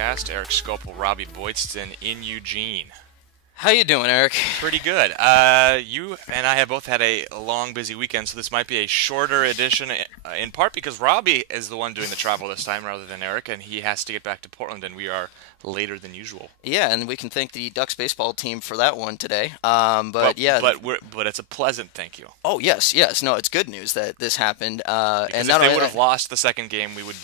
podcast. Erik, Skopil, Robby, Boydstun in Eugene. How you doing, Erik? Pretty good. You and I have both had a long, busy weekend, so this might be a shorter edition, in part because Robby is the one doing the travel this time rather than Erik, and he has to get back to Portland, and we are later than usual. Yeah, and we can thank the Ducks baseball team for that one today. But But it's a pleasant thank you. oh yes, yes, no, it's good news that this happened. Because And if not they only would that, have lost the second game, we would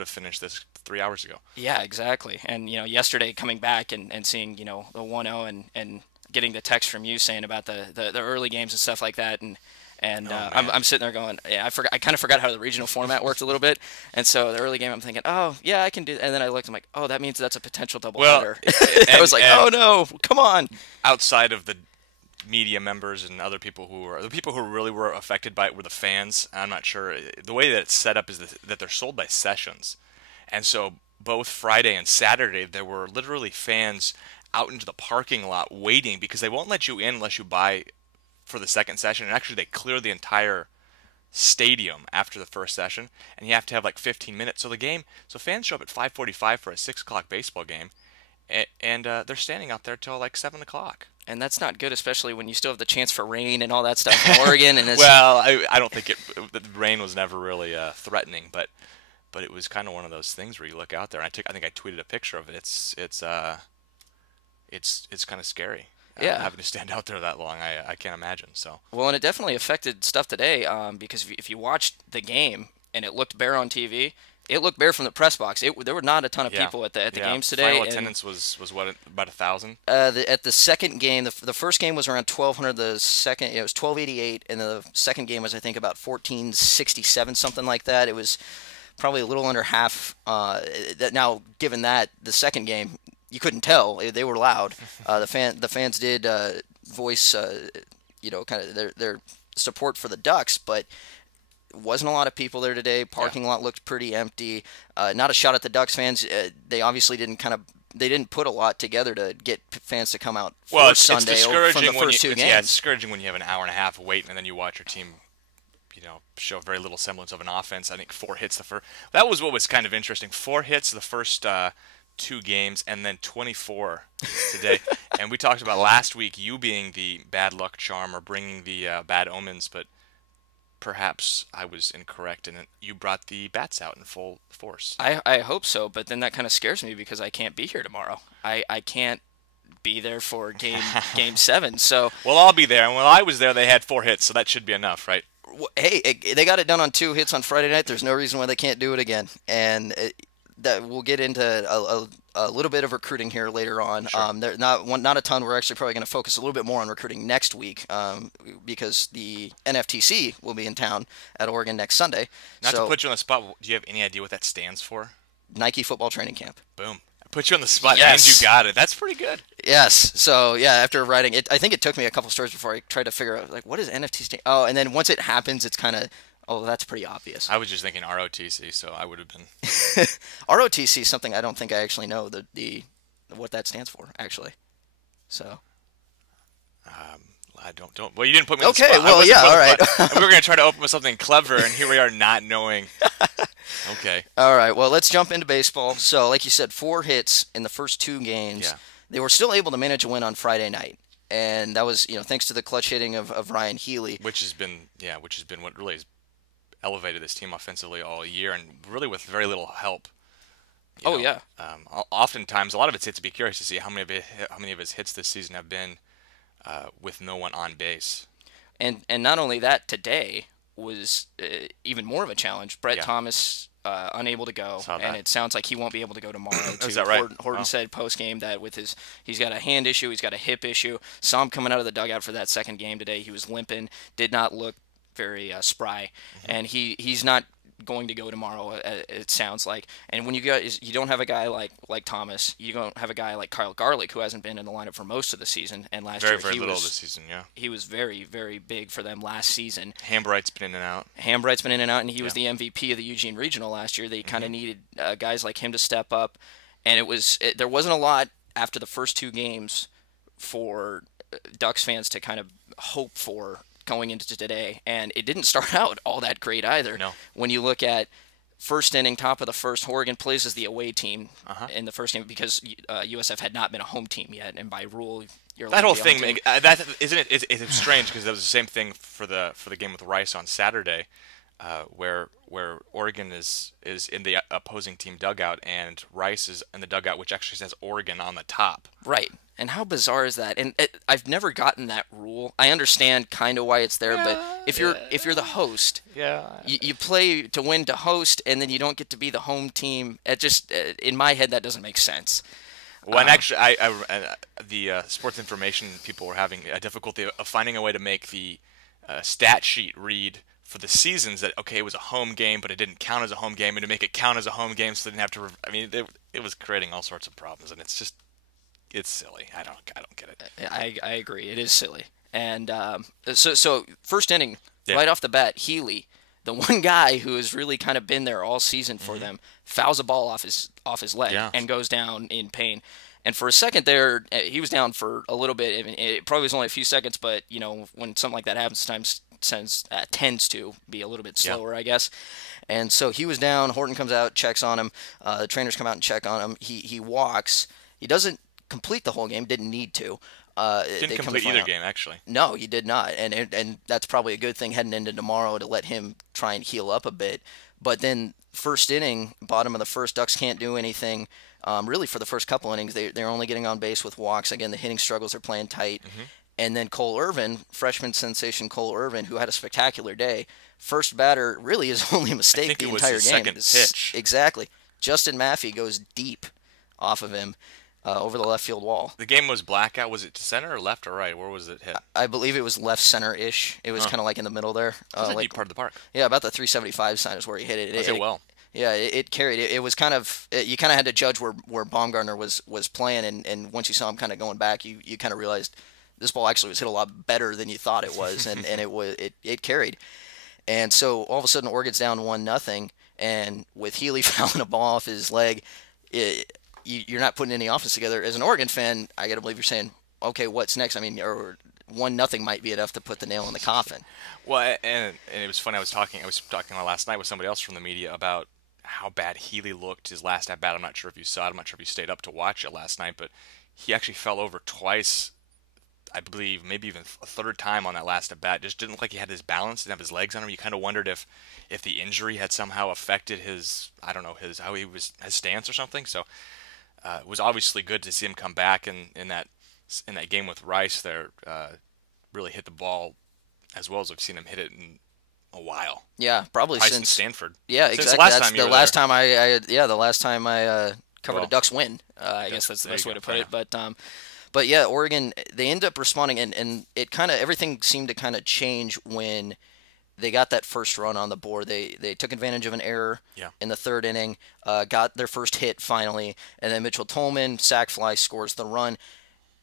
have finished this 3 hours ago. yeah, exactly. And yesterday coming back and seeing the 1-0 and getting the text from you saying about the early games and stuff like that, and I'm sitting there going, yeah, I kind of forgot how the regional format worked a little bit, and so the early game I'm thinking, oh yeah, I can do, and then I looked, I'm like, oh, that means that's a potential doubleheader. I was like, oh no, come on. Outside of the media members and other people the people who really were affected by it were the fans. I'm not sure. The way that it's set up is that they're sold by sessions, and so both Friday and Saturday there were literally fans out into the parking lot waiting because they won't let you in unless you buy for the second session. And actually they clear the entire stadium after the first session, and you have to have like 15 minutes. So fans show up at 5:45 for a 6 o'clock baseball game, and they're standing out there till like 7 o'clock. And that's not good, especially when you still have the chance for rain and all that stuff in Oregon. And Well, I don't think the rain was never really threatening, but it was kind of one of those things where you look out there, and I think I tweeted a picture of it. It's kind of scary. Yeah. Having to stand out there that long, I can't imagine. So. Well, and it definitely affected stuff today, because if you watched the game and it looked bare on TV, it looked bare from the press box. There were not a ton of people at the games today. Final attendance was what, about 1,000? At the second game, the first game was around 1,200. The second, it was 1,288, and the second game was, I think, about 1,467, something like that. It was probably a little under half. Now, given that, the second game, you couldn't tell. They were loud. The fans did voice, kind of their support for the Ducks, but wasn't a lot of people there today. Parking lot looked pretty empty. Not a shot at the Ducks fans. They obviously didn't put a lot together to get fans to come out for Sunday from the first two games. Yeah, it's discouraging when you have an hour and a half of wait and then you watch your team show very little semblance of an offense. I think 4 hits the first. That was what was kind of interesting. 4 hits the first 2 games, and then 24 today. And we talked about last week you being the bad luck charm or bringing the bad omens, but perhaps I was incorrect, and you brought the bats out in full force. I hope so, but then that kind of scares me because I can't be here tomorrow. I can't be there for game 7. So well, I'll be there, and when I was there, they had 4 hits, so that should be enough, right? Hey, they got it done on 2 hits on Friday night. There's no reason why they can't do it again, and that we'll get into a little bit of recruiting here later on. Sure. There not a ton. We're actually probably going to focus a little bit more on recruiting next week, because the NFTC will be in town at Oregon next Sunday. Not to put you on the spot, do you have any idea what that stands for? Nike Football Training Camp. Boom. I put you on the spot, yes. And you got it. That's pretty good. Yes. So, yeah, after writing it, I think it took me a couple stories before I tried to figure out, like, what is NFT? Oh, and then once it happens, it's kind of, oh, that's pretty obvious. I was just thinking ROTC, so I would have been. ROTC is something I don't think I actually know what that stands for, actually. So. I don't. Well, you didn't put me on the spot. Okay, well, yeah, all right. We were going to try to open with something clever, and here we are not knowing. Okay. All right, well, let's jump into baseball. So, like you said, 4 hits in the first 2 games. Yeah. They were still able to manage a win on Friday night. And that was, thanks to the clutch hitting of Ryan Healy. Which has been what really has elevated this team offensively all year, and really with very little help. Yeah. Oftentimes, a lot of his hits. I'd be curious to see how many of his hits this season have been with no one on base. And not only that, today was even more of a challenge. Brett Thomas unable to go, and it sounds like he won't be able to go tomorrow. Is that right? Horton said post game that with he's got a hand issue, he's got a hip issue. Saw him coming out of the dugout for that second game today. He was limping, did not look very spry, and he's not going to go tomorrow, it sounds like. And when you don't have a guy like Thomas, you don't have a guy like Kyle Garlick, who hasn't been in the lineup for most of the season, and last year very little this season. Yeah, he was very, very big for them last season. Hambright's been in and out. And he was the MVP of the Eugene Regional last year. They kind of needed guys like him to step up, and there wasn't a lot after the first 2 games for Ducks fans to kind of hope for going into today, and it didn't start out all that great either. No. When you look at first inning, top of the first, Oregon plays as the away team Uh-huh. in the first game because USF had not been a home team yet, and by rule, you're allowed That to whole be a thing, home team. that isn't it? It's strange because that was the same thing for the game with Rice on Saturday, where Oregon is in the opposing team dugout and Rice is in the dugout, which actually says Oregon on the top. Right. And how bizarre is that? And I've never gotten that rule. I understand kind of why it's there, but if you're the host, Yeah. you play to win to host, and then you don't get to be the home team. It just in my head that doesn't make sense. Well, and actually, the sports information people were having a difficulty of finding a way to make the stat sheet read for the seasons that, okay, it was a home game, but it didn't count as a home game, and to make it count as a home game so they didn't have to. I mean, it was creating all sorts of problems, and it's silly. I don't get it. I agree. It is silly. And so first inning, Yeah. right off the bat, Healy, the one guy who has really kind of been there all season for them, fouls a ball off his leg Yeah. and goes down in pain. And for a second there, he was down for a little bit. I mean, it probably was only a few seconds, but when something like that happens, sometimes tends to be a little bit slower, I guess. And so he was down. Horton comes out, checks on him. The trainers come out and check on him. He walks. He doesn't complete the whole game. Didn't need to. Didn't complete either game, actually. No, he did not, and that's probably a good thing heading into tomorrow to let him try and heal up a bit. But then first inning, bottom of the first, Ducks can't do anything. Really, for the first couple innings, they're only getting on base with walks. Again, the hitting struggles are playing tight. And then Cole Irvin, freshman sensation Cole Irvin, who had a spectacular day. First batter, really his only mistake the entire his game. second pitch. Exactly. Justin Maffey goes deep off of him over the left field wall. The game was blackout. Was it to center or left or right? Where was it hit? I believe it was left center-ish. It was kind of like in the middle there. That's a like, deep part of the park. yeah, about the 375 sign is where he hit it. It well. Yeah, it carried. It was kind of you kind of had to judge where Baumgartner was playing, and once you saw him kind of going back, you kind of realized this ball actually was hit a lot better than you thought it was, and it carried. And so all of a sudden Oregon's down 1-0, and with Healy fouling a ball off his leg, you're not putting any offense together. As an Oregon fan, I got to believe you're saying, okay, what's next? I mean, or 1-0 might be enough to put the nail in the coffin. Well, and it was funny. I was talking last night with somebody else from the media about how bad Healy looked his last at bat. I'm not sure if you saw it. I'm not sure if you stayed up to watch it last night, but he actually fell over twice. I believe maybe even a third time on that last at bat. Just didn't look like he had his balance, didn't have his legs on him. You kind of wondered if the injury had somehow affected his stance or something. So it was obviously good to see him come back in that game with Rice there. Really hit the ball as well as I've seen him hit it in a while. Yeah, probably Tyson since Stanford. Yeah, Since exactly. last That's time you the were last there. time I covered Well, a Ducks win. I guess that's the there best you way go. to put Fair it. But yeah, Oregon, they end up responding, and it kind of everything seemed to kind of change when they got that first run on the board. They took advantage of an error Yeah. in the third inning, got their first hit finally, and then Mitchell Tolman, sac fly, scores the run.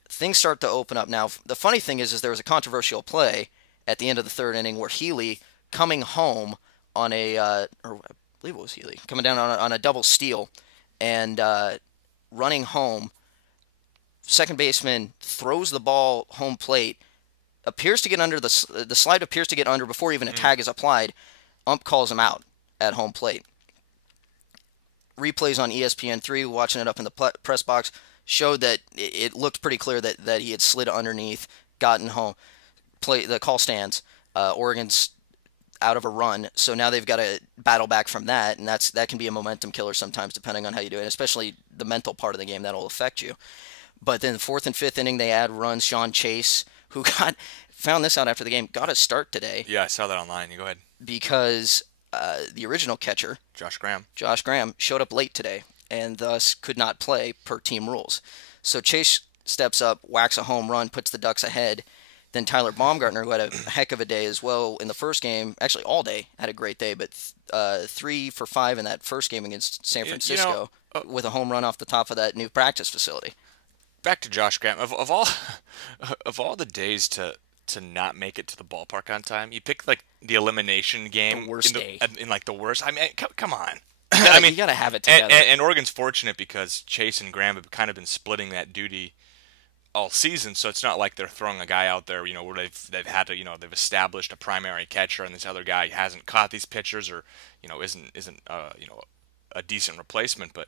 Things start to open up. Now, the funny thing is there was a controversial play at the end of the third inning where Healy, coming home on or I believe it was Healy, coming down on a double steal and running home, second baseman throws the ball home plate, appears to get under the slide appears to get under before even a tag is applied. Ump calls him out at home plate. Replays on ESPN3, watching it up in the press box, showed that it looked pretty clear that he had slid underneath, gotten home. The call stands. Oregon's out of a run, so now they've got to battle back from that, and that can be a momentum killer sometimes, depending on how you do it, especially the mental part of the game that'll affect you. But then the fourth and fifth inning, they add runs. Sean Chase, who found this out after the game, got a start today Yeah, I saw that online. You go ahead. because the original catcher, Josh Graham. Josh Graham, showed up late today and thus could not play per team rules. So Chase steps up, whacks a home run, puts the Ducks ahead. Then Tyler Baumgartner, who had a heck of a day as well in the first game, actually all day, had a great day, but 3 for 5 in that first game against San Francisco with a home run off the top of that new practice facility. Back to Josh Graham. Of all the days to not make it to the ballpark on time, you picked like the elimination game. The worst day. In like the worst. I mean, come on. I mean, you got to have it together. And Oregon's fortunate because Chase and Graham have kind of been splitting that duty all season, so it's not like they're throwing a guy out there, where they've had to, they've established a primary catcher, and this other guy hasn't caught these pitchers, or isn't a decent replacement. But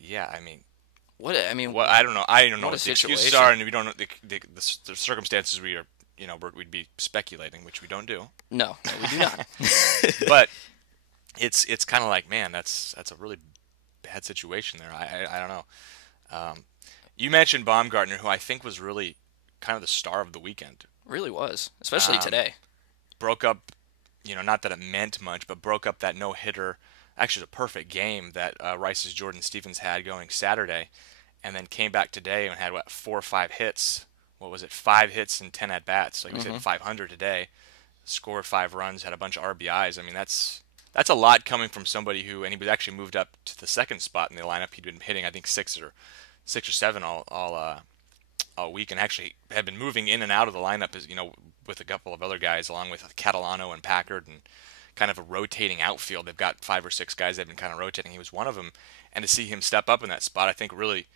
yeah, I mean, I don't know. I don't know what a what the excuses situation. are, and we don't know the circumstances we are. We'd be speculating, which we don't do. No, we do not. But it's kind of like, man, that's a really bad situation there. I don't know. You mentioned Baumgartner, who I think was really kind of the star of the weekend. Really was, especially today. Broke up, not that it meant much, but broke up that no hitter. Actually, a perfect game that Rice's Jordan Stevens had going Saturday, and then came back today and had 4 or 5 hits. What was it? 5 hits and 10 at bats. Like we said, 500 today. Scored 5 runs, had a bunch of RBIs. I mean, that's a lot coming from somebody who, and he was actually moved up to the second spot in the lineup. He'd been hitting, I think, 6 or 7 all week, and actually had been moving in and out of the lineup as with a couple of other guys, along with Catalano and Packard, and kind of a rotating outfield. They've got 5 or 6 guys that have been kind of rotating. He was one of them, and to see him step up in that spot, I think really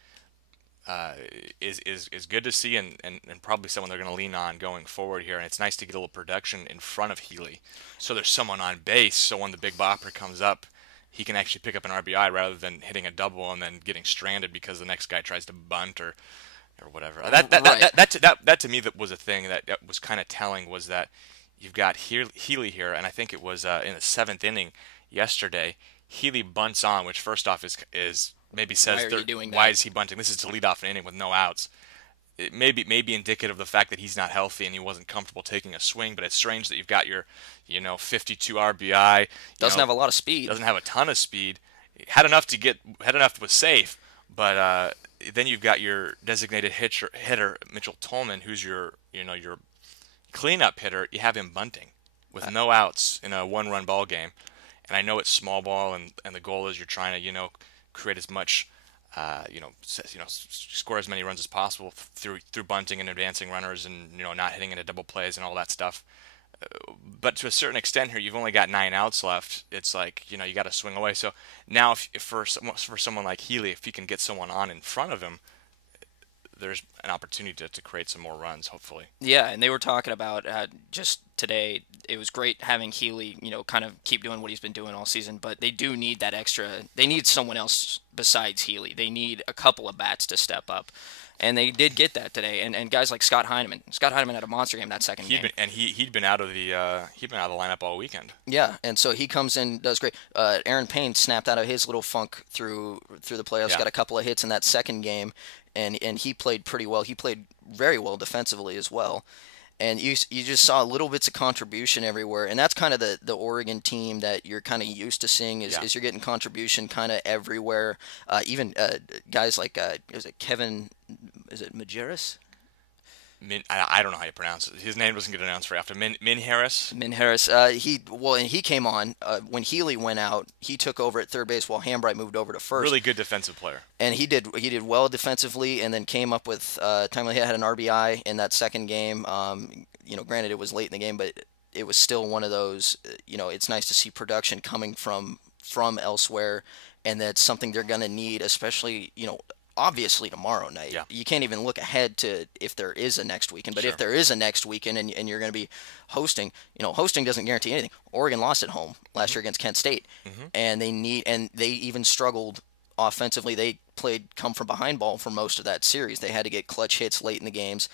is good to see, and probably someone they're going to lean on going forward here. And it's nice to get a little production in front of Healy, so there's someone on base. So when the big bopper comes up, he can actually pick up an RBI rather than hitting a double and then getting stranded because the next guy tries to bunt or whatever. That to me, that was a thing that was kind of telling, was that you've got Healy here, and I think it was in the 7th inning yesterday. Healy bunts on, which first off is maybe says, why is he bunting? This is to lead off an inning with no outs. It may be indicative of the fact that he's not healthy and he wasn't comfortable taking a swing. But it's strange that you've got your 52 RBI. Doesn't have a lot of speed. Doesn't have a ton of speed. Had enough was safe. But then you've got your designated hitter Mitchell Tolman, who's your cleanup hitter. You have him bunting with no outs in a 1-run ball game. And I know it's small ball, and the goal is you're trying to create as much, score as many runs as possible through bunting and advancing runners, and not hitting into double plays and all that stuff. But to a certain extent here, you've only got 9 outs left. It's like you got to swing away. So now, if for someone like Healy, if he can get someone on in front of him, there's an opportunity to create some more runs, hopefully. Yeah, and they were talking about just today. It was great having Healy, kind of keep doing what he's been doing all season. But they do need that extra. They need someone else besides Healy. They need a couple of bats to step up, and they did get that today. And guys like Scott Heineman. Scott Heineman had a monster game that second game. He'd been out of the lineup all weekend. Yeah, and so he comes in, does great. Aaron Payne snapped out of his little funk through the playoffs. Yeah. Got a couple of hits in that second game. And he played pretty well. He played very well defensively as well. And you just saw little bits of contribution everywhere. And that's kind of the Oregon team that you're kind of used to seeing is you're getting contribution kind of everywhere. Even guys like, is it Majerus? I don't know how you pronounce it. His name doesn't get announced very often. Min Harris. Min Harris. He came on when Healy went out. He took over at third base while Hambright moved over to first. Really good defensive player. And he did well defensively, and then came up with timely hit, had an RBI in that second game. Granted it was late in the game, but it was still one of those. It's nice to see production coming from elsewhere, and that's something they're going to need, especially obviously tomorrow night. Yeah. You can't even look ahead to if there is a next weekend. But Sure. if there is a next weekend and you're going to be hosting, hosting doesn't guarantee anything. Oregon lost at home last year against Kent State, and they even struggled offensively. They played come from behind ball for most of that series. They had to get clutch hits late in the games.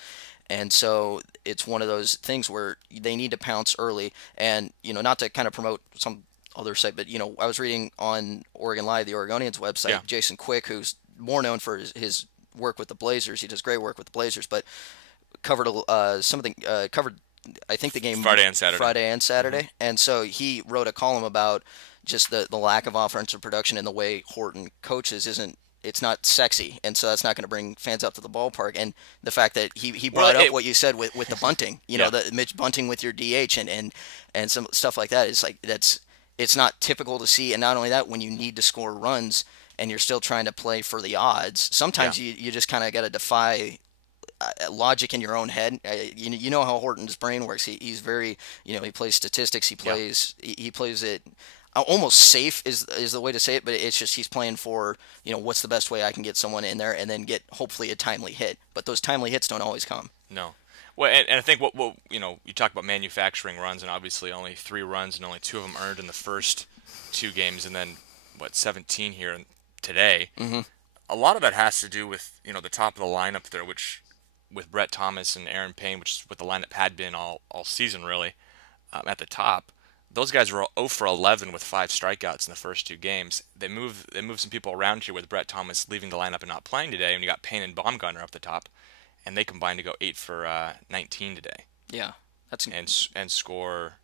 And so it's one of those things where they need to pounce early. And, not to kind of promote some other site, but, I was reading on Oregon Live, the Oregonians website, Jason Quick, who's more known for his work with the Blazers. He does great work with the Blazers, but covered covered I think the game Friday and Saturday. And so he wrote a column about just the lack of offensive production and the way Horton coaches it's not sexy, and so that's not going to bring fans up to the ballpark. And the fact that he brought up what you said with the bunting, the Mitch bunting with your DH and some stuff like that is like it's not typical to see. And not only that, when you need to score runs and you're still trying to play for the odds, sometimes you just kind of got to defy logic in your own head. You know how Horton's brain works. He's very he plays statistics. He plays it almost safe is the way to say it, but it's just he's playing for, what's the best way I can get someone in there and then get hopefully a timely hit. But those timely hits don't always come. No. Well, and I think what you talk about manufacturing runs, and obviously only 3 runs and only 2 of them earned in the first 2 games, and then 17 here today. Mm-hmm. A lot of that has to do with the top of the lineup there, which with Brett Thomas and Aaron Payne, which is what the lineup had been all season really, at the top. Those guys were 0 for 11 with 5 strikeouts in the first 2 games. They moved some people around here with Brett Thomas leaving the lineup and not playing today, and you got Payne and Baumgartner up the top, and they combined to go 8 for 19 today. Yeah, that's and score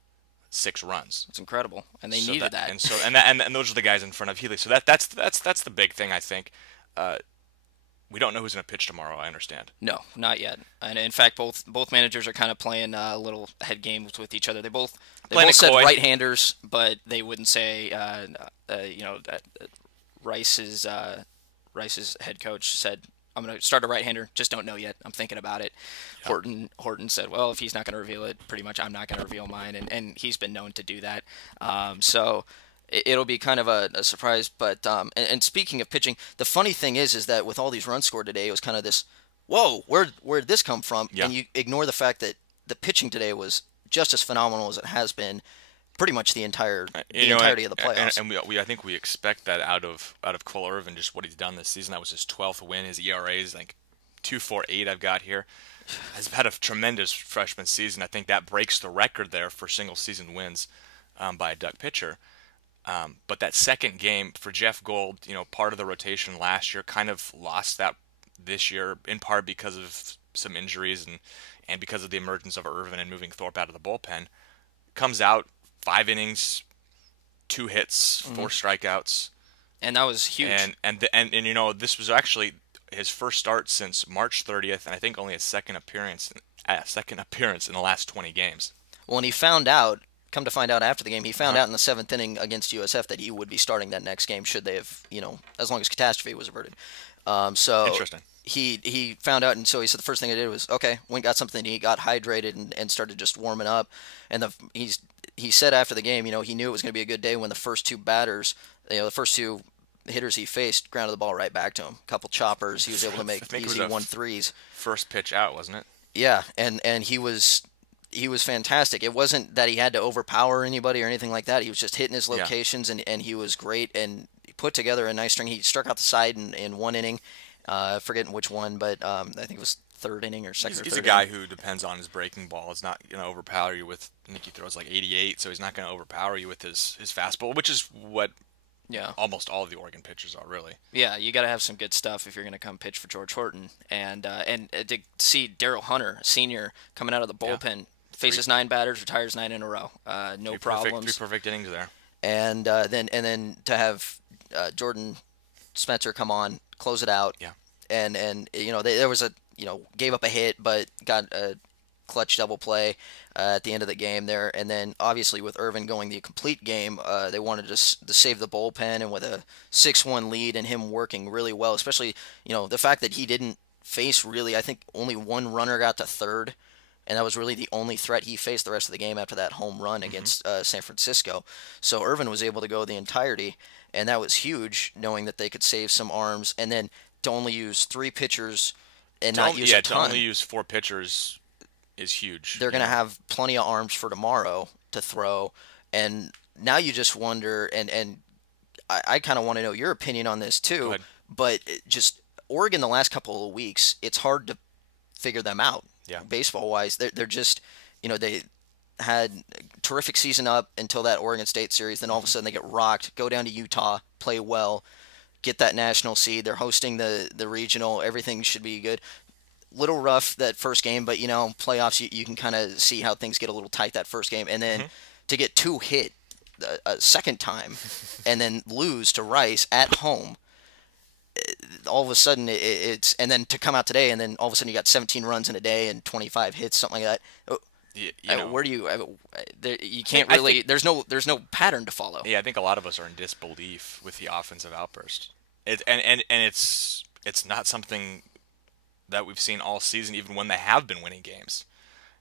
6 runs. That's incredible, and they needed that. And those are the guys in front of Healy. So that's the big thing, I think. We don't know who's going to pitch tomorrow. I understand. No, not yet. And in fact, both managers are kind of playing little head games with each other. They both said right-handers, but they wouldn't say. Rice's head coach said, "I'm going to start a right-hander. Just don't know yet. I'm thinking about it." Yep. Horton said, "Well, if he's not going to reveal it, pretty much I'm not going to reveal mine," and he's been known to do that. So it'll be kind of a surprise. But and speaking of pitching, the funny thing is that with all these runs scored today, it was kind of this, whoa, where'd this come from? Yeah. And you ignore the fact that the pitching today was just as phenomenal as it has been pretty much the entirety of the playoffs. And I think we expect that out of Cole Irvin, just what he's done this season. That was his 12th win. His ERA is like 2.48. I've got here. Has had a tremendous freshman season. I think that breaks the record there for single season wins by a Duck pitcher. But that second game for Jeff Gold, part of the rotation last year, kind of lost that this year, in part because of some injuries and because of the emergence of Irvin and moving Thorpe out of the bullpen. Comes out 5 innings, 2 hits, 4 strikeouts, and that was huge. And this was actually his first start since March 30th, and I think only his second appearance in the last 20 games. Well, and he found out. Come to find out after the game, he found out in the 7th inning against USF that he would be starting that next game should they have, as long as catastrophe was averted. So interesting. He found out, and so he said the first thing I did was, okay, went got something to eat, got hydrated, and started just warming up. And he said after the game, he knew it was going to be a good day when the first 2 batters, the first 2 hitters he faced grounded the ball right back to him. A couple choppers, he was able to make easy 1-3s. First pitch out, wasn't it? Yeah, and he was fantastic. It wasn't that he had to overpower anybody or anything like that. He was just hitting his locations, and he was great, and he put together a nice string. He struck out the side in 1 inning, forgetting which one, but I think it was 3rd inning or 2nd or 3rd He's a guy who depends on his breaking ball. It's not going to overpower you with, I think he throws like 88, so he's not going to overpower you with his fastball, which is what almost all of the Oregon pitchers are, really. Yeah, you got to have some good stuff if you're going to come pitch for George Horton. And to see Daryl Hunter, senior, coming out of the bullpen, faces 9 batters, retires 9 in a row. No problems. 3 perfect innings there. And then to have Jordan Spencer come on, close it out. Yeah. And there was gave up a hit, but got a clutch double play at the end of the game there. And then obviously with Irvin going the complete game, they wanted to save the bullpen, and with a 6-1 lead and him working really well, especially the fact that he didn't face really, I think only 1 runner got to 3rd. And that was really the only threat he faced the rest of the game after that home run against San Francisco. So Irvin was able to go the entirety, and that was huge, knowing that they could save some arms. And then to only use 3 pitchers and not use a ton. To only use 4 pitchers is huge. They're going to have plenty of arms for tomorrow to throw. And now you just wonder, and I kind of want to know your opinion on this too, but just Oregon the last couple of weeks, it's hard to figure them out. Yeah. Baseball-wise, they're just, they had a terrific season up until that Oregon State series. Then all of a sudden they get rocked, go down to Utah, play well, get that national seed. They're hosting the regional. Everything should be good. Little rough that first game, but, playoffs, you can kind of see how things get a little tight that first game. And then to get 2 hit a second time and then lose to Rice at home, all of a sudden it's, and then to come out today and then all of a sudden you got 17 runs in a day and 25 hits, something like that. Where do you can't really, there's no pattern to follow. Yeah, I think a lot of us are in disbelief with the offensive outburst. It's not something that we've seen all season, even when they have been winning games.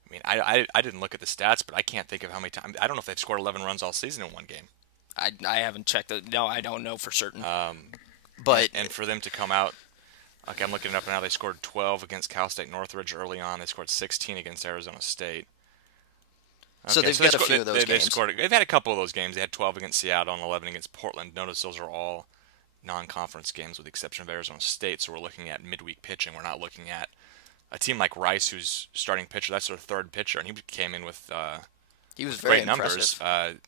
I mean, I didn't look at the stats, but I can't think of how many times. I don't know if they've scored 11 runs all season in one game. I haven't checked it. No, I don't know for certain. Um, But and for them to come out, okay, I'm looking it up now. They scored 12 against Cal State Northridge early on. They scored 16 against Arizona State. so Okay, they've so they got a few of those they've games. scored. They've had a couple of those games. They had 12 against Seattle and 11 against Portland. Notice those are all non-conference games with the exception of Arizona State. So we're looking at midweek pitching. We're not looking at a team like Rice, who's starting pitcher. That's their third pitcher, and he came in with He was very great impressive. numbers.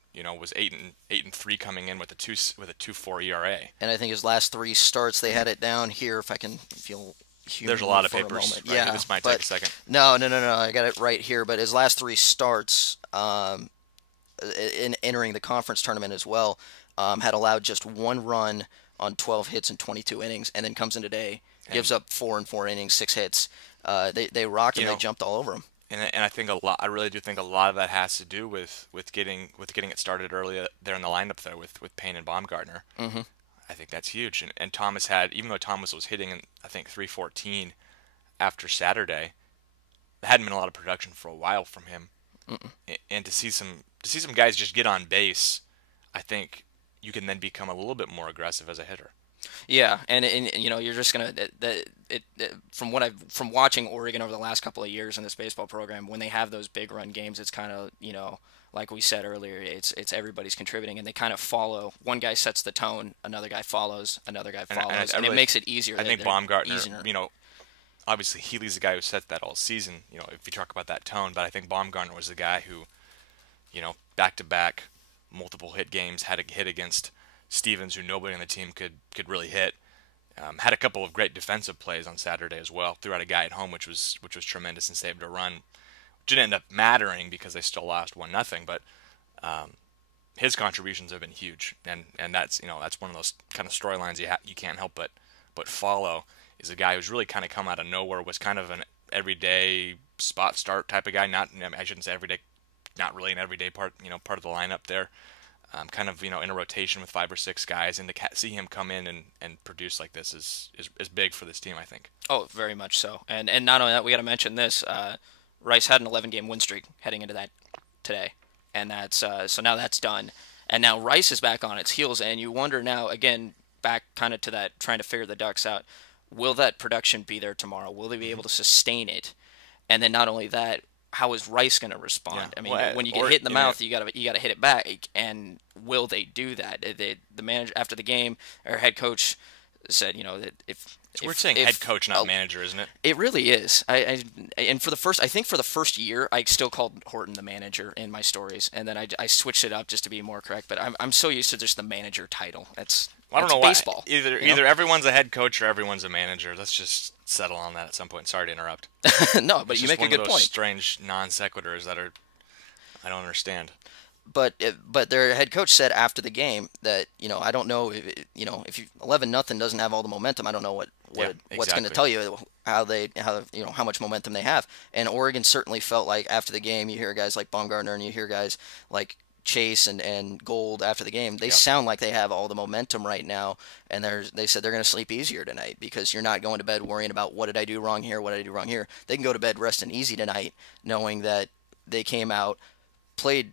Was 8-3 coming in with a 2.4 ERA. And I think his last 3 starts, they had it down here. If you'll humor There's a lot me of for a papers. moment. Right? Yeah, This might but take a second. no. I got it right here. But his last 3 starts, in entering the conference tournament as well, had allowed just 1 run on 12 hits in 22 innings, and then comes in today, gives up 4 in 4 innings, 6 hits. They rocked him. They jumped all over him. And I think a lot. I really do think a lot of that has to do with getting it started early there in the lineup there with Payne and Baumgartner. Mm-hmm. I think that's huge. And Thomas had, even though Thomas was hitting in, I think 314 after Saturday, there hadn't been a lot of production for a while from him. And to see some guys just get on base, I think you can then become a little bit more aggressive as a hitter. Yeah, and you're just gonna from watching Oregon over the last couple of years in this baseball program, when they have those big run games, it's kind of like we said earlier, it's everybody's contributing, and they kind of follow. One guy sets the tone, another guy follows, another guy follows, and it makes it easier. I think Baumgartner, obviously Healy's the guy who set that all season. If you talk about that tone, but I think Baumgartner was the guy who, back to back, multiple hit games, had a hit against Stevens, who nobody on the team could really hit. Had a couple of great defensive plays on Saturday as well. Threw out a guy at home, which was tremendous, and saved a run. Didn't end up mattering because they still lost 1-0. But his contributions have been huge, and that's one of those kind of storylines you can't help but follow. Is a guy who's really kind of come out of nowhere, was kind of an everyday spot start type of guy. I shouldn't say everyday, not really an everyday part of the lineup there. Kind of in a rotation with 5 or 6 guys, and to see him come in and produce like this is big for this team, I think. Oh, very much so. And not only that, we got to mention this. Rice had an 11-game win streak heading into that today, and that's so now that's done. And now Rice is back on its heels, and you wonder now again, back kind of to that, trying to figure the Ducks out. Will that production be there tomorrow? Will they be able to sustain it? And then not only that, how is Rice going to respond? Yeah. I mean, when you get hit in the mouth, you got to hit it back. And will they do that? The manager after the game, our head coach said, that we're saying head coach, not manager, isn't it? It really is. And for the first year, I still called Horton the manager in my stories, and then I switched it up just to be more correct. But I'm so used to just the manager title. I don't know baseball. Why. Either everyone's a head coach or everyone's a manager. Let's just settle on that at some point. Sorry to interrupt. No, but you make a good point. Strange non sequiturs that I don't understand. But their head coach said after the game that I don't know if 11-0 doesn't have all the momentum, I don't know what's going to tell you how much momentum they have. And Oregon certainly felt like after the game, you hear guys like Baumgartner and you hear guys like Chase and Gold after the game, they sound like they have all the momentum right now, and they said they're going to sleep easier tonight because you're not going to bed worrying about what did I do wrong here, what did I do wrong here. They can go to bed resting easy tonight, knowing that they came out, played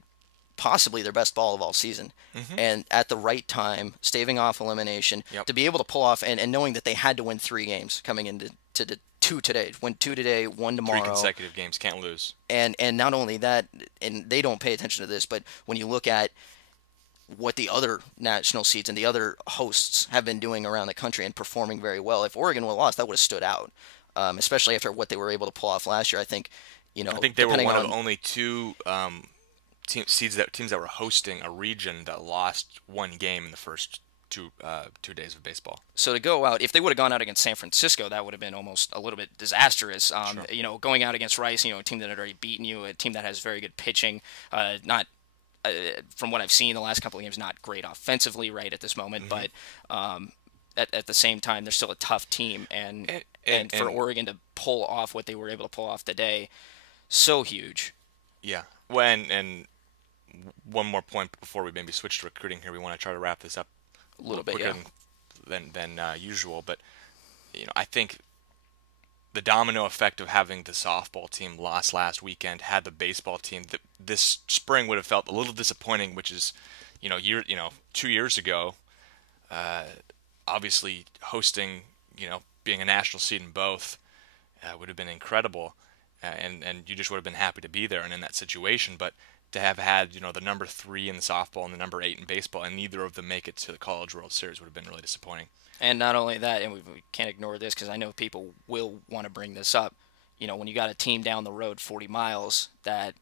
possibly their best ball of all season, and at the right time, staving off elimination, to be able to pull off, and knowing that they had to win 3 games coming into the 2 today, win 2 today, 1 tomorrow. 3 consecutive games, can't lose. And not only that, and they don't pay attention to this, but when you look at what the other national seeds and the other hosts have been doing around the country and performing very well, if Oregon would have lost, that would have stood out, especially after what they were able to pull off last year. I think they were one of only 2 teams that were hosting a region that lost 1 game in the first 2 days of baseball. So to go out, if they would have gone out against San Francisco, that would have been almost a little bit disastrous. Sure. Going out against Rice, a team that had already beaten you, a team that has very good pitching, not from what I've seen the last couple of games, not great offensively right at this moment, but at the same time, they're still a tough team, and for Oregon to pull off what they were able to pull off today, so huge. Yeah. And one more point before we maybe switch to recruiting here. We want to try to wrap this up a little bit quicker than usual. But I think the domino effect of having the softball team lost last weekend had the baseball team that this spring would have felt a little disappointing, which is you know, 2 years ago, obviously hosting, being a national seed in both would have been incredible, and you just would have been happy to be there and in that situation. But to have had, the number 3 in the softball and the number 8 in baseball, and neither of them make it to the College World Series would have been really disappointing. And not only that, and we can't ignore this because I know people will want to bring this up. When you got a team down the road 40 miles that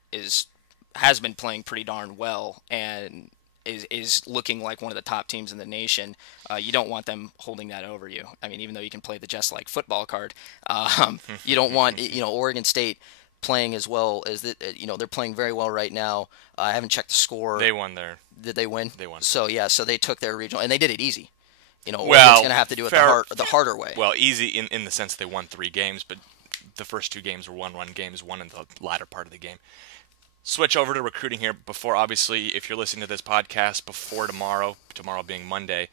has been playing pretty darn well and is looking like one of the top teams in the nation, you don't want them holding that over you. I mean, even though you can play the just like football card, you don't want Oregon State playing as well as they're playing very well right now. I haven't checked the score. They won their. Did they win? They won. So yeah, so they took their regional and they did it easy. Oregon's Well, going to have to do it the harder way. Well, easy in the sense they won 3 games, but the first 2 games were one-run games, one in the latter part of the game. Switch over to recruiting here before, obviously, if you're listening to this podcast before tomorrow being Monday,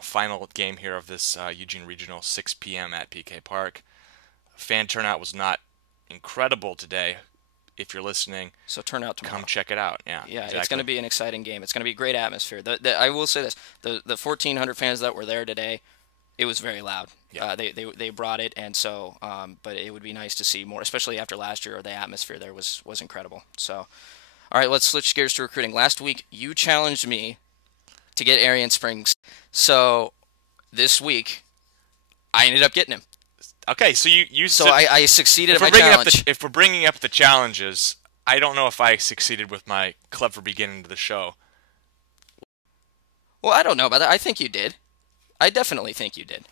final game here of this Eugene Regional, 6 p.m. at PK Park. Fan turnout was not incredible today. If you're listening, so turn out tomorrow. Come check it out. Yeah, exactly. It's going to be an exciting game. It's going to be a great atmosphere. I will say this: the 1,400 fans that were there today, it was very loud. Yeah. They brought it, and so but it would be nice to see more, especially after last year. The atmosphere there was incredible. So, all right, let's switch gears to recruiting. Last week, you challenged me to get Arrion Springs. So this week, I ended up getting him. Okay, so you so I succeeded at my challenge. If we're bringing up the challenges, I don't know if I succeeded with my clever beginning to the show. Well, I don't know about that. I think you did. I definitely think you did.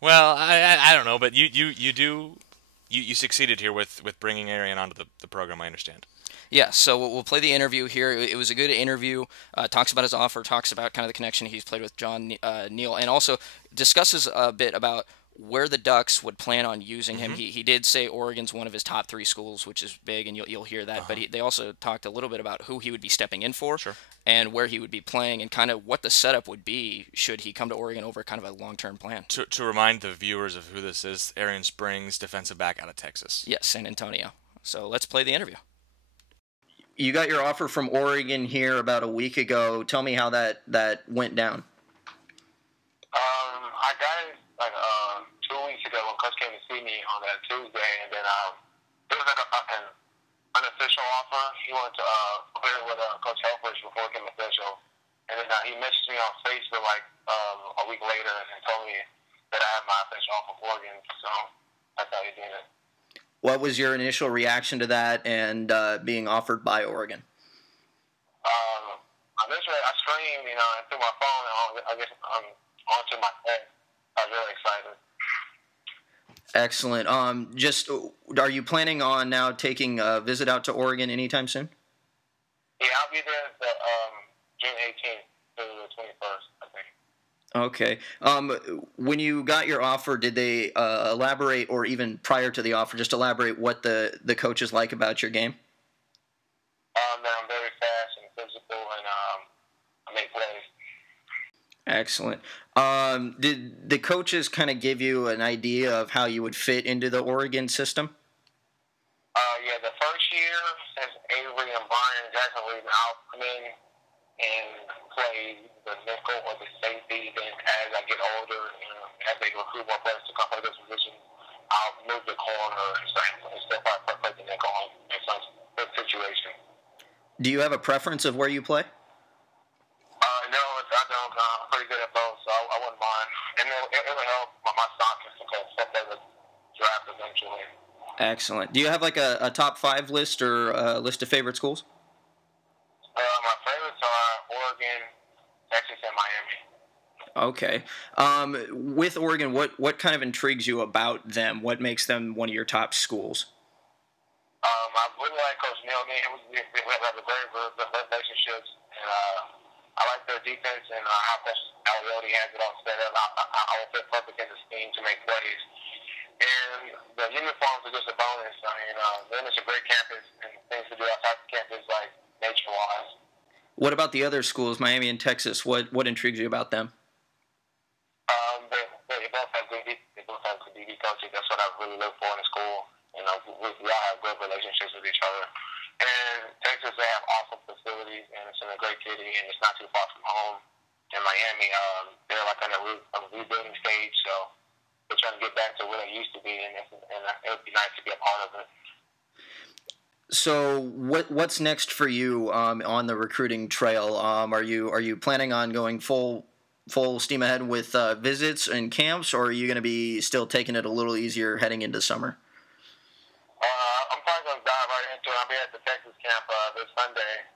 Well, I don't know, but you succeeded here with bringing Arrion onto the program. I understand. Yeah, so we'll play the interview here. It was a good interview. Talks about his offer, talks about kind of the connection he's played with John Neal, and also discusses a bit about where the Ducks would plan on using him. He did say Oregon's one of his top 3 schools, which is big, and you'll hear that. But they also talked a little bit about who he would be stepping in for, sure, and where he would be playing, and kind of what the setup would be should he come to Oregon over kind of a long-term plan. To remind the viewers of who this is, Arrion Springs, defensive back out of Texas. Yes, San Antonio. So let's play the interview. You got your offer from Oregon here about a week ago. Tell me how that went down. I got it like 2 weeks ago when Coach came to see me on that Tuesday, and then it was like an unofficial offer. He wanted to clear it with Coach Helfrich before it became official, and then he messaged me on Facebook like a week later and told me that I had my official offer from Oregon. So that's how he did it. What was your initial reaction to that and being offered by Oregon? Initially, I screamed, and threw my phone. I guess onto my head. I was really excited. Excellent. Just, are you planning on now taking a visit out to Oregon anytime soon? Yeah, I'll be there the June 18th to the 21st, I think. Okay. When you got your offer, did they elaborate, or even prior to the offer, just elaborate what the coaches like about your game? That I'm very fast and physical, and I make plays. Excellent. Did the coaches kind of give you an idea of how you would fit into the Oregon system? Yeah, the first year, since Avery and Brian Jackson were even out, come in and play the nickel or the safety. Then as I get older, as they recruit more players to come play this position, I'll move the corner and step out and play the nickel in some situation. Do you have a preference of where you play? No, I don't. I'm pretty good at both, so I wouldn't mind. And it would help my stock to step over the draft eventually. Excellent. Do you have like a top 5 list or a list of favorite schools? My favorites are Oregon, Texas, and Miami. Okay. With Oregon, what kind of intrigues you about them? What makes them one of your top schools? I really like Coach Neal. We have a very good relationships, and I like their defense and how Coach Aliotti has it all set up. I will fit perfect in the scheme to make plays. And the uniforms are just a bonus. I mean, then it's a great campus and things to do outside the campus, like nature-wise. What about the other schools, Miami and Texas? What intrigues you about them? They both have good DB coaches. That's what I really look for in a school. We all have good relationships with each other. And Texas, they have awesome facilities, and It's in a great city, and it's not too far from home in Miami. They're like on a rebuilding stage, so they're trying to get back to where they used to be, and it would be nice to be a part of it. So what's next for you on the recruiting trail? Are you planning on going full steam ahead with visits and camps, or are you going to be still taking it a little easier heading into summer? I'm probably going to dive right into it. I'll be at the Texas camp this Sunday.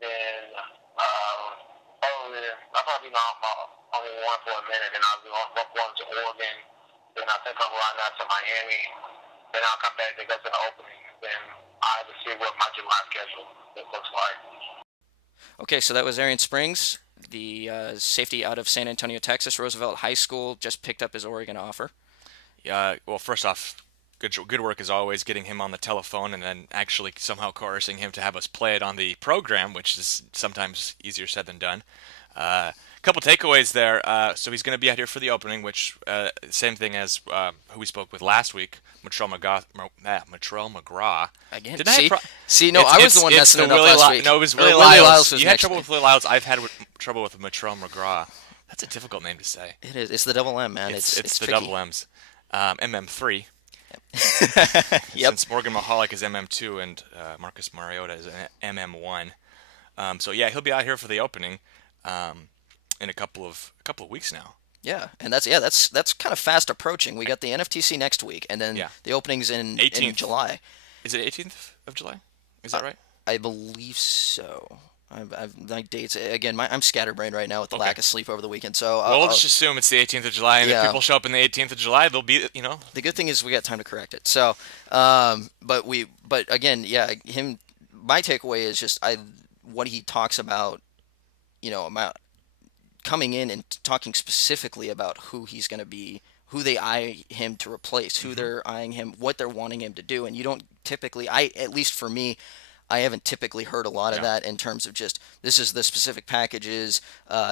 Then I'll probably be only one for a minute, and I'll be going to Oregon. Then I'll take a ride out to Miami. Then I'll come back to go to the opening. Then I'll have to see what my July schedule looks like. Okay, so that was Arrion Springs, the safety out of San Antonio, Texas. Roosevelt High School just picked up his Oregon offer. Yeah. Well, first off, good work as always, getting him on the telephone and then actually somehow coercing him to have us play it on the program, which is sometimes easier said than done. Couple takeaways there. So he's going to be out here for the opening, which same thing as who we spoke with last week, Matrell McGraw. Again, I was the one messing it up last week. No, it was Willie Lyles. You had trouble with Willie Lyles. I've had trouble with Matrell McGraw. That's a difficult name to say. It is. It's the double M, man. It's the tricky. double M's. MM3. Yep. Since Morgan Mahalik is MM2 and Marcus Mariota is MM1. So yeah, he'll be out here for the opening in a couple of weeks now. Yeah, and that's kind of fast approaching. We got the NFTC next week, and then the opening's in July. Is it 18th of July? Is that right? I believe so. I've like dates again. I'm scatterbrained right now with the lack of sleep over the weekend. So we'll just assume it's the 18th of July, and if people show up in the 18th of July, they'll be The good thing is we got time to correct it. So, but again, him. My takeaway is just what he talks about, about coming in and talking specifically about who he's going to be, who they eye him to replace, who they're eyeing him, what they're wanting him to do, and you don't typically. At least for me, I haven't typically heard a lot of that in terms of just this is the specific packages,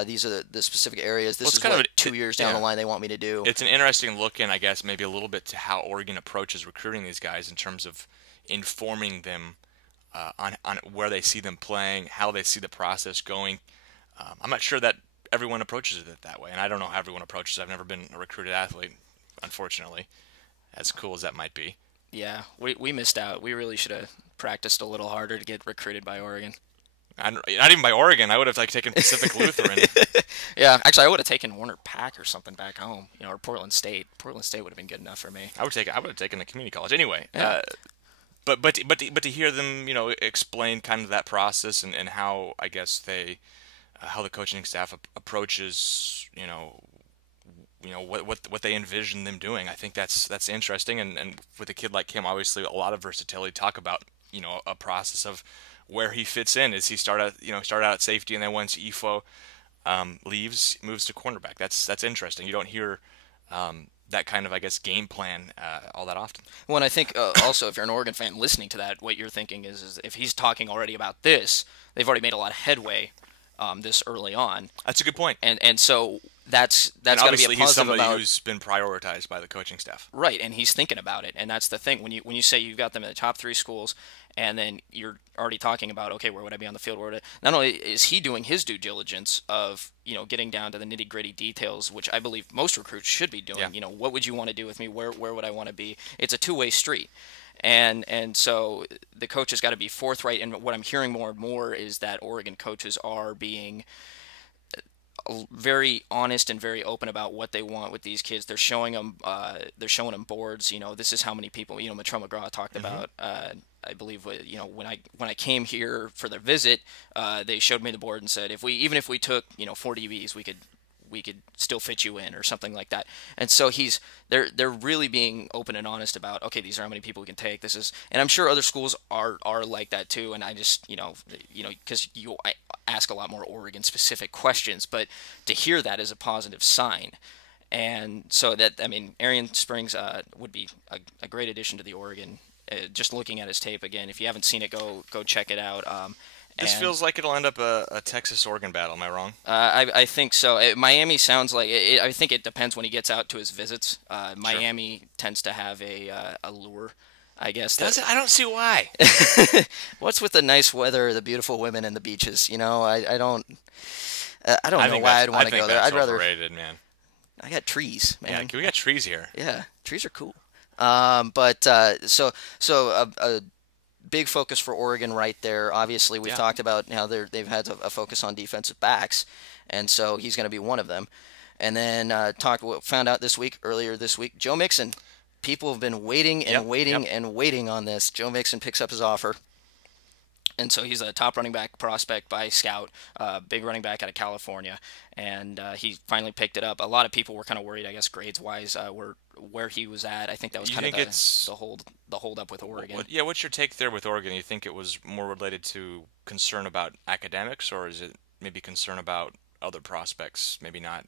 these are the specific areas. This is what 2 years down the line they want me to do. It's an interesting look in, I guess, maybe a little bit to how Oregon approaches recruiting these guys in terms of informing them on where they see them playing, how they see the process going. I'm not sure that everyone approaches it that way, and I don't know how everyone approaches it. I've never been a recruited athlete, unfortunately, as cool as that might be. Yeah, we missed out. We really should have practiced a little harder to get recruited by Oregon. Not even by Oregon. I would have taken Pacific Lutheran. Yeah, actually, I would have taken Warner Pack or something back home, or Portland State. Portland State would have been good enough for me. I would have taken a community college anyway. Yeah. But to hear them, explain kind of that process and how I guess they, how the coaching staff approaches, what they envision them doing. I think that's interesting. And with a kid like him, obviously a lot of versatility. Talk about a process of where he fits in. Is he start out at safety, and then once EFO leaves, moves to cornerback. That's interesting. You don't hear that kind of, I guess, game plan all that often. Well, and I think also if you're an Oregon fan listening to that, what you're thinking is if he's talking already about this, they've already made a lot of headway this early on. That's a good point. And so that's got to be a positive. He's somebody who's been prioritized by the coaching staff. Right, and he's thinking about it, and that's the thing. When you say you've got them in the top 3 schools, and then you're already talking about, okay, where would I be on the field? Not only is he doing his due diligence of getting down to the nitty gritty details, which I believe most recruits should be doing. Yeah. What would you want to do with me? Where would I want to be? It's a two-way street. And so the coach has got to be forthright, and what I'm hearing more and more is that Oregon coaches are being very honest and very open about what they want with these kids. They're showing them boards. This is how many people. Matrell McGraw talked about. I believe when I came here for their visit, they showed me the board and said if we took 4 DBs, we could still fit you in or something like that. And so they're really being open and honest about, okay, these are how many people we can take. And I'm sure other schools are like that too. And I just, because I ask a lot more Oregon specific questions, but to hear that is a positive sign. And so Arrion Springs would be a great addition to the Oregon. Just looking at his tape again, if you haven't seen it, go check it out. This feels like it'll end up a Texas-Oregon battle. Am I wrong? I think so. Miami sounds like it. I think it depends when he gets out to his visits. Miami tends to have a lure. I guess. Does it? I don't see why. What's with the nice weather, the beautiful women, and the beaches? I don't know think why I'd want to go there. I'd rather. Overrated, man. I got trees, man. Yeah, we got trees here. Yeah, trees are cool. So a big focus for Oregon right there. Obviously, we've talked about how they've had a focus on defensive backs, and so he's going to be one of them. And then found out earlier this week, Joe Mixon. People have been waiting and waiting on this. Joe Mixon picks up his offer. And so he's a top running back prospect by Scout, big running back out of California, and he finally picked it up. A lot of people were kind of worried, I guess, grades-wise, where he was at. I think that was kind of the hold up with Oregon. What's your take there with Oregon? You think it was more related to concern about academics, or is it maybe concern about other prospects maybe not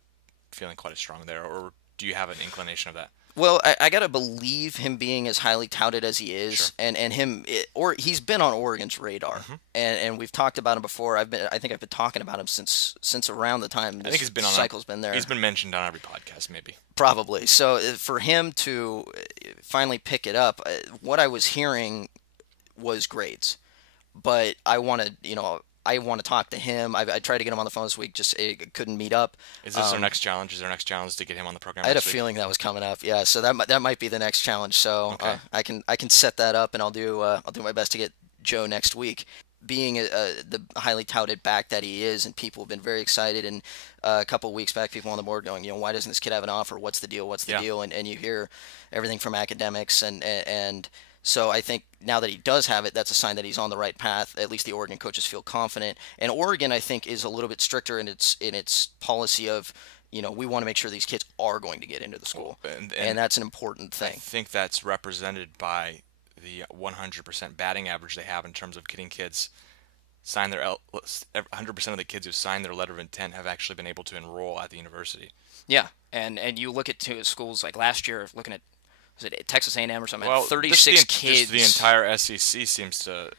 feeling quite as strong there, or do you have an inclination of that? Well, I gotta believe him being as highly touted as he is, Sure. or he's been on Oregon's radar, and we've talked about him before. I think I've been talking about him since around the time this cycle's been there. He's been mentioned on every podcast, maybe. Probably. So for him to finally pick it up, what I was hearing was grades, but I want to talk to him. I tried to get him on the phone this week, just couldn't meet up. Is this our next challenge? Is our next challenge to get him on the program? I had a feeling that was coming up. Yeah, so that might be the next challenge. So okay. I can set that up, and I'll do my best to get Joe next week. Being the highly touted back that he is, and people have been very excited. And a couple of weeks back, people on the board going, why doesn't this kid have an offer? What's the deal? What's the deal? And you hear everything from academics and so I think now that he does have it, that's a sign that he's on the right path. At least the Oregon coaches feel confident. And Oregon, I think, is a little bit stricter in its policy of, we want to make sure these kids are going to get into the school, and that's an important thing. I think that's represented by the 100% batting average they have in terms of getting kids sign 100% of the kids who signed their letter of intent have actually been able to enroll at the university. Yeah, and you look at two schools like last year, looking at was it Texas A&M or something? Well, 36 kids. The entire SEC seems to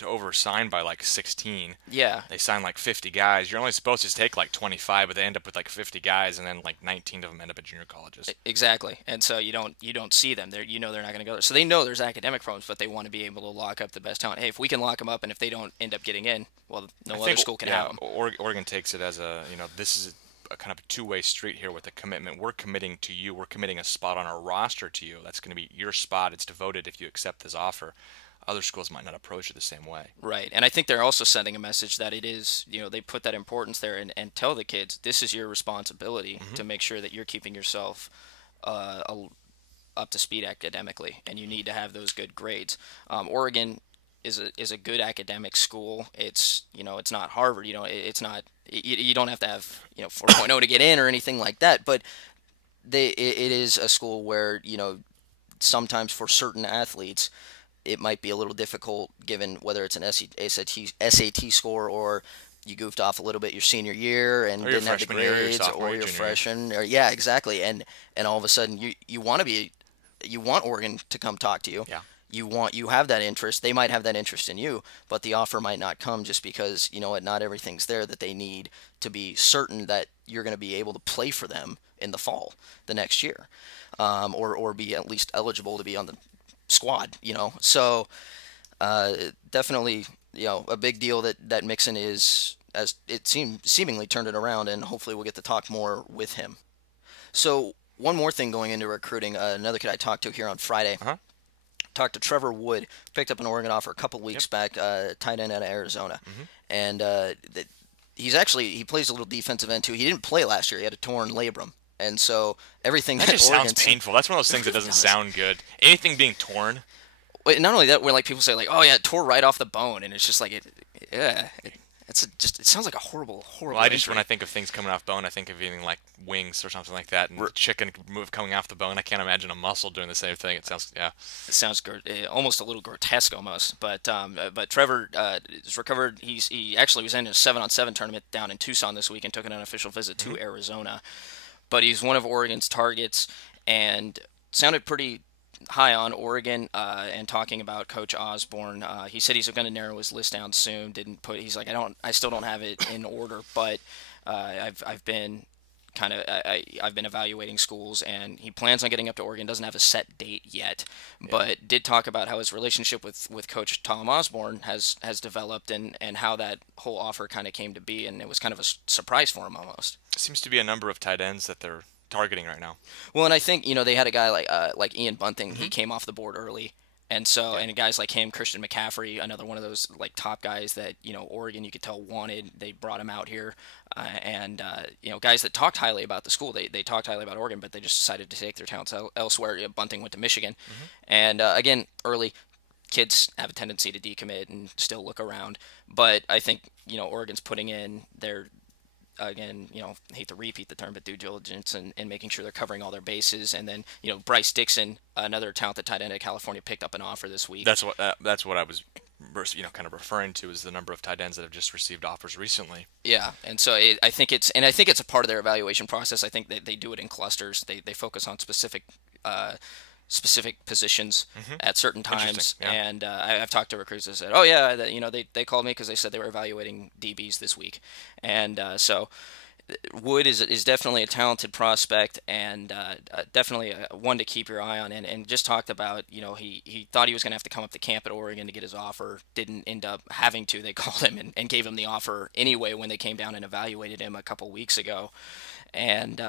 oversign by like 16. Yeah. They sign like 50 guys. You're only supposed to take like 25, but they end up with like 50 guys, and then like 19 of them end up at junior colleges. Exactly. And so you don't see them. They're not going to go there. So they know there's academic problems, but they want to be able to lock up the best talent. Hey, if we can lock them up, and if they don't end up getting in, well, no other school can have them. Oregon takes it as this is a kind of a two-way street here with a commitment. We're committing to you. We're committing a spot on our roster to you. That's going to be your spot. It's devoted if you accept this offer. Other schools might not approach it the same way. Right. And I think they're also sending a message that it is, they put that importance there and tell the kids, this is your responsibility to make sure that you're keeping yourself up to speed academically, and you need to have those good grades. Oregon is a good academic school. It's it's not Harvard. It's not. You don't have to have 4.0 to get in or anything like that. But it is a school where sometimes for certain athletes it might be a little difficult, given whether it's an SAT score or you goofed off a little bit your senior year and didn't have the grades, or you're freshman. Yeah, exactly. And all of a sudden you want Oregon to come talk to you. Yeah. You have that interest. They might have that interest in you, but the offer might not come just because not everything's there that they need to be certain that you're going to be able to play for them in the fall the next year, or be at least eligible to be on the squad. So definitely a big deal that Mixon is, as it seemingly turned it around, and hopefully we'll get to talk more with him. So one more thing going into recruiting, another kid I talked to here on Friday. Talked to Trevor Wood, picked up an Oregon offer a couple weeks back, tight end out of Arizona. And he plays a little defensive end too. He didn't play last year. He had a torn labrum. And so everything that just sounds painful. That's one of those things that doesn't sound good. Anything being torn. Wait, not only that, where like people say like, oh yeah, it tore right off the bone, and it's just like it sounds like a horrible. Well, when I think of things coming off bone, I think of eating like wings or something like that, and chicken coming off the bone. I can't imagine a muscle doing the same thing. It sounds almost a little grotesque almost. But Trevor is recovered. He actually was in a 7-on-7 tournament down in Tucson this week and took an unofficial visit to Arizona. But he's one of Oregon's targets and sounded pretty high on Oregon and talking about Coach Osborne. He said he's going to narrow his list down soon. He's like, I still don't have it in order, but I've been I've been evaluating schools, and he plans on getting up to Oregon. Doesn't have a set date yet, but did talk about how his relationship with Coach Tom Osborne has developed, and how that whole offer kind of came to be, and it was kind of a surprise for him almost. Seems to be a number of tight ends that they're targeting right now. Well, and I think they had a guy like Ian Bunting. He came off the board early. And so, and guys like him, Christian McCaffrey, another one of those like top guys that Oregon, you could tell, wanted. They brought him out here, and guys that talked highly about the school. They talked highly about Oregon, but they just decided to take their talents elsewhere. Bunting went to Michigan, and again, early kids have a tendency to decommit and still look around. But I think Oregon's putting in their, again, hate to repeat the term, but due diligence and making sure they're covering all their bases. And then, Bryce Dixon, another talented tight end at California, picked up an offer this week. That's what I was, kind of referring to, is the number of tight ends that have just received offers recently. Yeah, and so I think it's a part of their evaluation process. I think that they do it in clusters. They focus on specific positions at certain times. Yeah. And I've talked to recruits that said, oh yeah, they called me because they said they were evaluating DBs this week. And so Wood is definitely a talented prospect, and definitely one to keep your eye on. And just talked about, he thought he was going to have to come up to camp at Oregon to get his offer. Didn't end up having to. They called him and gave him the offer anyway when they came down and evaluated him a couple weeks ago. And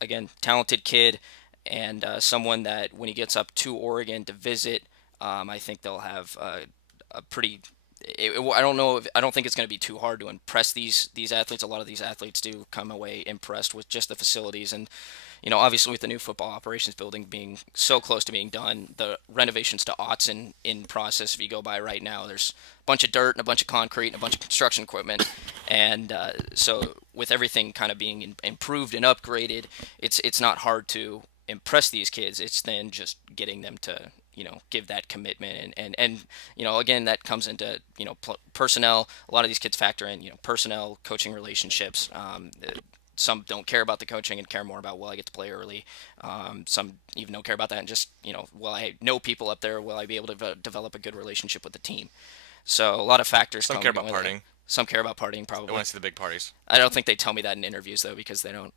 again, talented kid. And someone that when he gets up to Oregon to visit, I think they'll have a pretty. I don't think it's going to be too hard to impress these athletes. A lot of these athletes do come away impressed with just the facilities, and obviously with the new football operations building being so close to being done, the renovations to Autzen in process. If you go by right now, there's a bunch of dirt and a bunch of concrete and a bunch of construction equipment, and so with everything kind of being improved and upgraded, it's not hard to impress these kids. It's then just getting them to give that commitment, and again, that comes into personnel. A lot of these kids factor in personnel, coaching relationships. Some don't care about the coaching and care more about, will I get to play early. Some even don't care about that and just will I know people up there, will I be able to develop a good relationship with the team. So a lot of factors. Some care about partying. Some care about partying, probably. They want to see the big parties. I don't think they tell me that in interviews, though, because they don't.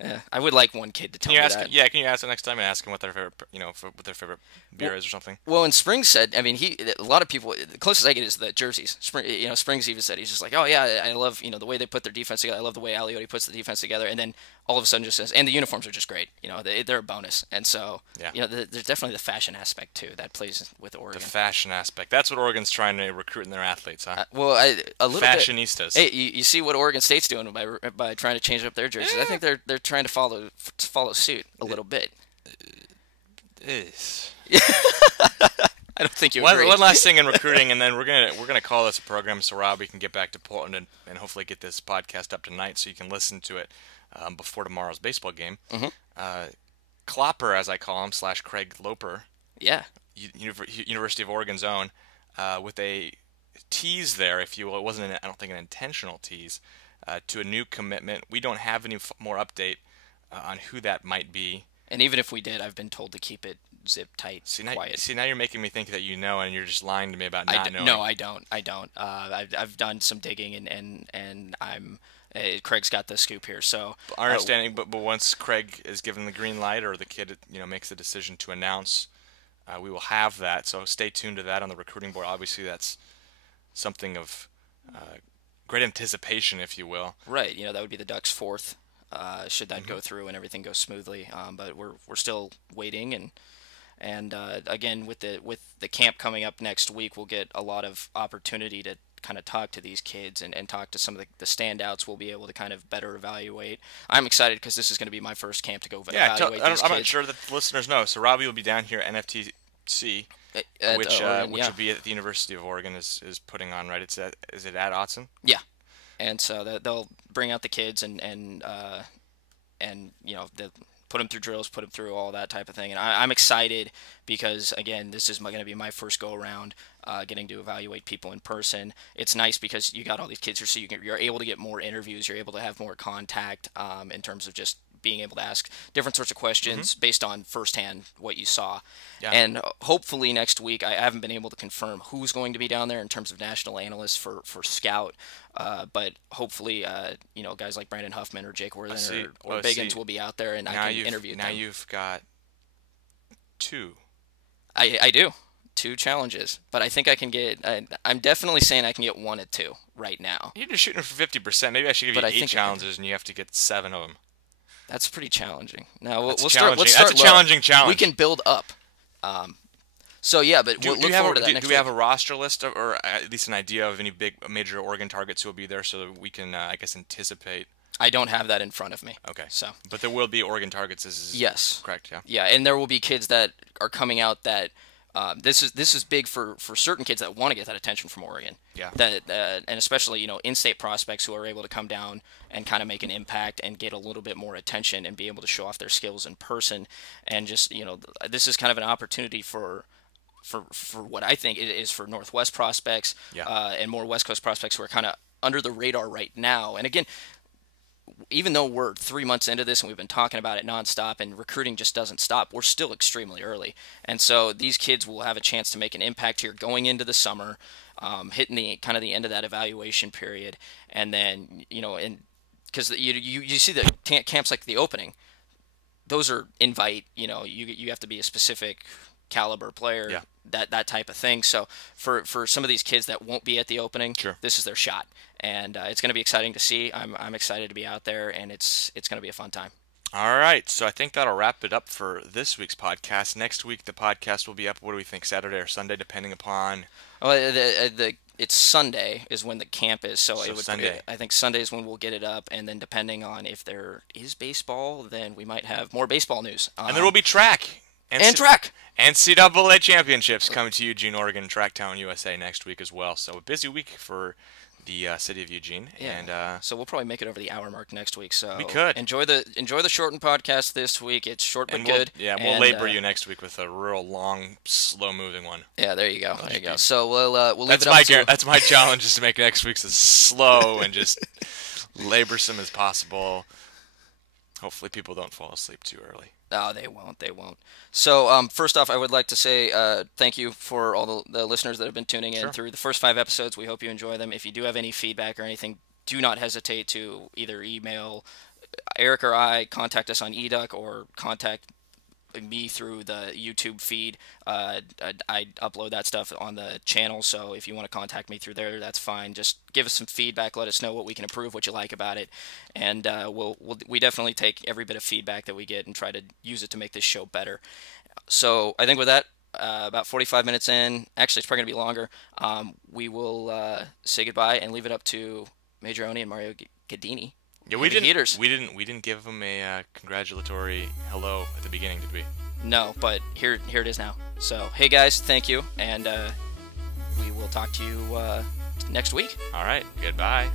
Yeah, I would like one kid to tell me that. Yeah, can you ask them next time and ask them what their favorite, what their favorite beer is or something? Well, and Springs said, I mean, a lot of people, the closest I get is the jerseys. Springs even said, he's just like, oh yeah, I love, the way they put their defense together. I love the way Aliotti puts the defense together. And then all of a sudden just says, and the uniforms are just great. They're a bonus. And so, there's definitely the fashion aspect too that plays with Oregon. The fashion aspect. That's what Oregon's trying to recruit in their athletes, huh? A little fashionistas. Bit. Hey, you see what Oregon State's doing by trying to change up their jerseys. I think they're trying to follow suit a little bit. I don't think you agree. One last thing in recruiting, and then we're gonna call this a program so Robby can get back to Portland and hopefully get this podcast up tonight so you can listen to it before tomorrow's baseball game. Klopper, as I call him, / Craig Loper. Yeah. University of Oregon's own, with a tease there, if you will. It wasn't, I don't think, an intentional tease, to a new commitment. We don't have any more update on who that might be. And even if we did, I've been told to keep it zip tight, quiet. See, now you're making me think that and you're just lying to me about not knowing. No, I don't. I've done some digging, and I'm. Craig's got the scoop here. So our understanding, but once Craig is given the green light, or the kid makes the decision to announce, we will have that. So stay tuned to that on the recruiting board. Obviously, that's something of great anticipation, if you will. Right. That would be the Ducks' fourth. Should that go through and everything goes smoothly, but we're still waiting, and again with the camp coming up next week, we'll get a lot of opportunity to kind of talk to these kids and talk to some of the standouts. We'll be able to kind of better evaluate. I'm excited because this is going to be my first camp to go evaluate these kids. I'm not sure that the listeners know. So Robby will be down here at NFTC, which will be at the University of Oregon is putting on, right? Is it at Autzen? Yeah. And so they'll bring out the kids and they'll put them through drills, put them through all that type of thing. And I'm excited because, again, this is going to be my first go-around getting to evaluate people in person. It's nice because you got all these kids here, so you're able to get more interviews. You're able to have more contact in terms of just being able to ask different sorts of questions based on firsthand what you saw. Yeah. And hopefully next week, I haven't been able to confirm who's going to be down there in terms of national analysts for Scout, but hopefully, guys like Brandon Huffman or Jake Worthen or Biggins will be out there, and I can interview them. Now you've got 2. I do. 2 challenges, but I think I can get. I'm definitely saying I can get 1 at 2 right now. You're just shooting for 50%. Maybe I should give you 8 challenges, and you have to get 7 of them. That's pretty challenging. Now we'll start. Let's start That's a challenging challenge. We can build up. So yeah, but we'll look forward to that next week. Do we have a roster list, or at least an idea of any big major Oregon targets who will be there, so that we can, I guess, anticipate? I don't have that in front of me. Okay. So, but there will be Oregon targets. Yes. Correct. Yeah. Yeah, and there will be kids that are coming out that. This is big for certain kids that want to get that attention from Oregon. Yeah. And especially in-state prospects who are able to come down and kind of make an impact and get a little bit more attention and be able to show off their skills in person. And just this is kind of an opportunity for what I think it is for Northwest prospects and more West Coast prospects who are kind of under the radar right now. And again, even though we're 3 months into this and we've been talking about it nonstop and recruiting just doesn't stop, we're still extremely early. And so these kids will have a chance to make an impact here going into the summer, hitting the kind of the end of that evaluation period. And then, because you see the camps like the opening, those are invite, you have to be a specific caliber player, that type of thing. So for some of these kids that won't be at the opening, this is their shot. And it's going to be exciting to see. I'm excited to be out there, and it's going to be a fun time. All right, so I think that'll wrap it up for this week's podcast. Next week, the podcast will be up, what do we think, Saturday or Sunday, depending upon... Well, it's Sunday is when the camp is, so Sunday. I think Sunday is when we'll get it up, and then depending on if there is baseball, then we might have more baseball news. And there will be track. And track. NCAA championships coming to Eugene, Oregon, Tracktown, USA next week as well. So a busy week for the city of Eugene. Yeah. And so we'll probably make it over the hour mark next week. So we could enjoy the shortened podcast this week. It's short but good. We'll labor you next week with a real long, slow moving one. Yeah, there you go. There you go. So we'll leave it up to... That's my challenge, is to make next week's as slow and just laborsome as possible. Hopefully people don't fall asleep too early. No, they won't. They won't. So first off, I would like to say thank you for all the listeners that have been tuning in through the first 5 episodes. We hope you enjoy them. If you do have any feedback or anything, do not hesitate to either email Erik or I, contact us on eDuck, or contact me through the YouTube feed. I upload that stuff on the channel, so if you want to contact me through there, that's fine. Just give us some feedback, let us know what we can improve, what you like about it, and we definitely take every bit of feedback that we get and try to use it to make this show better. So I think with that, about 45 minutes in, actually it's probably going to be longer, we will say goodbye and leave it up to Major Oni and Mario Gadini. Yeah, we didn't give him a congratulatory hello at the beginning, did we? No, but here it is now. So, hey guys, thank you, and we will talk to you next week. All right, goodbye.